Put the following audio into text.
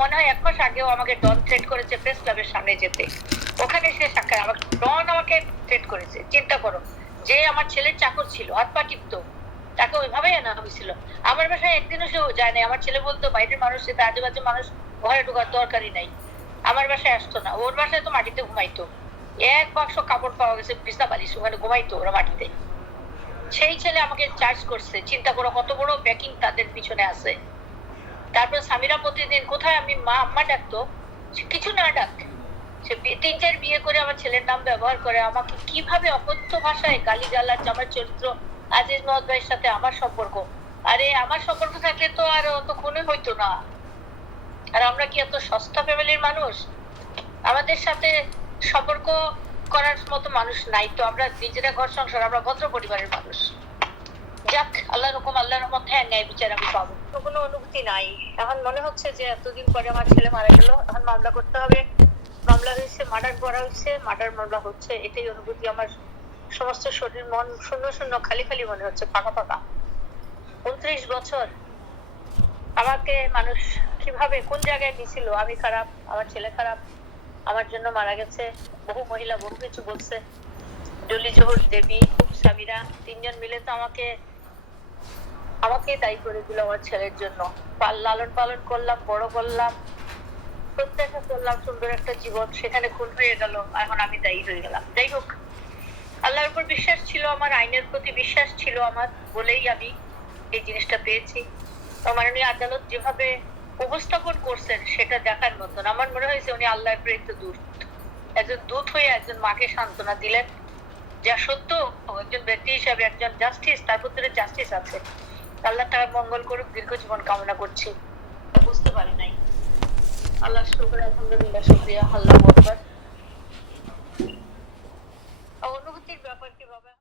মনে হয় এক মাস আগেও আমাকে ডন থ্রেট করেছে প্রেস ক্লাবের সামনে যেতে। ওখানে সে সাক্ষাৎ, আমাকে ডন আমাকে থ্রেট করেছে, চিন্তা করো। যে আমার ছেলের চাকর ছিল, হাত পা টিপতো, তাকে ওইভাবেই আনা হয়েছিল। আমার বাসায় একদিনও সেও যায় নাই আমার ছেলে বলতো, বাইরের মানুষ সেটা আজেবাজে মানুষ, ঘরে ঢোকার দরকারই নাই। আমার বাসায় আসতো না। ওর বাসায় তো মাটিতে ঘুমাইতো। এক বাক্স কাপড় পাওয়া গেছে, বিছনা বালিশ, ওখানে ঘুমাইতো ওরা মাটিতে। সেই ছেলে আমাকে চার্জ করছে। চিন্তা করো কত বড় ব্যাকিং তাদের পিছনে আছে। তারপর স্বামীরা প্রতিদিন কোথায় আমি মা, আম্মা ডাকতো কিছু না ডাক সে তিন চার বিয়ে করে আমার ছেলের নাম ব্যবহার করে, আমাকে কীভাবে অকথ্য ভাষায় গালি গালাজ আমার চরিত্র, আজিজ মহৎ ভাইয়ের সাথে আমার সম্পর্ক? আরে, আমার সম্পর্ক থাকলে তো আর অত খুনে হইতো না। আর আমরা কি এত সস্তা ফ্যামিলির মানুষ? আমাদের সাথে সম্পর্ক করার মতো মানুষ নাই, তো আমরা নিজেরা ঘর সংসার, আমরা ভদ্র পরিবারের মানুষ। যাক আল্লাহ রকম আল্লাহ রহমত হ্যাঁ ন্যায় বিচার আমি পাবো। কোনো অনুভূতি নাই। এখন মনে হচ্ছে যে এতদিন পরে আমার ছেলে মারা গেল, এখন মামলা করতে হবে। মামলা হয়েছে, মার্ডার করা হয়েছে, মার্ডার মামলা হচ্ছে, এটাই অনুভূতি আমার সমস্ত শরীর, মন শূন্য শূন্য, খালি খালি মনে হচ্ছে, ফাঁকা ফাঁকা। উনত্রিশ বছর। আমাকে মানুষ কীভাবে, কোন জায়গায় নিছিল? আমি খারাপ, আমার ছেলে খারাপ, আমার জন্য মারা গেছে। বহু মহিলা, বহু কিছু বলছে। ডলি জোহর দেবী সামিরা তিনজন মিলে তো আমাকে আমাকে তাই করে দিল আমার ছেলের জন্য। লালন পালন করলাম, বড় করলাম, প্রত্যাশা করলাম, সুন্দর একটা জীবন সেখানে খুন হয়ে গেল, এখন আমি দায়ী হয়ে গেলাম। যাই হোক, আল্লাহর উপর বিশ্বাস ছিল আমার, আইনের প্রতি বিশ্বাস ছিল আমার বলেই আমি এই জিনিসটা পেয়েছি। মাননীয় আদালত যেভাবে উপস্থাপন করছেন, সেটা দেখার মতন। আমার মনে হয়েছে উনি আল্লাহর প্রেরিত দূত। একজন দূত হয়ে একজন মাকে সান্ত্বনা দিলেন। যা সত্য, একজন ব্যক্তি হিসাবে, একজন জাস্টিস তার ভিতরে জাস্টিস আছে। আল্লাহ তার মঙ্গল করুক, দীর্ঘ জীবন কামনা করছি। বুঝতে পারি নাই। আল্লাহ শুক্র, আলহামদুলিল্লাহ, শুক্রিয়া, আল্লাহ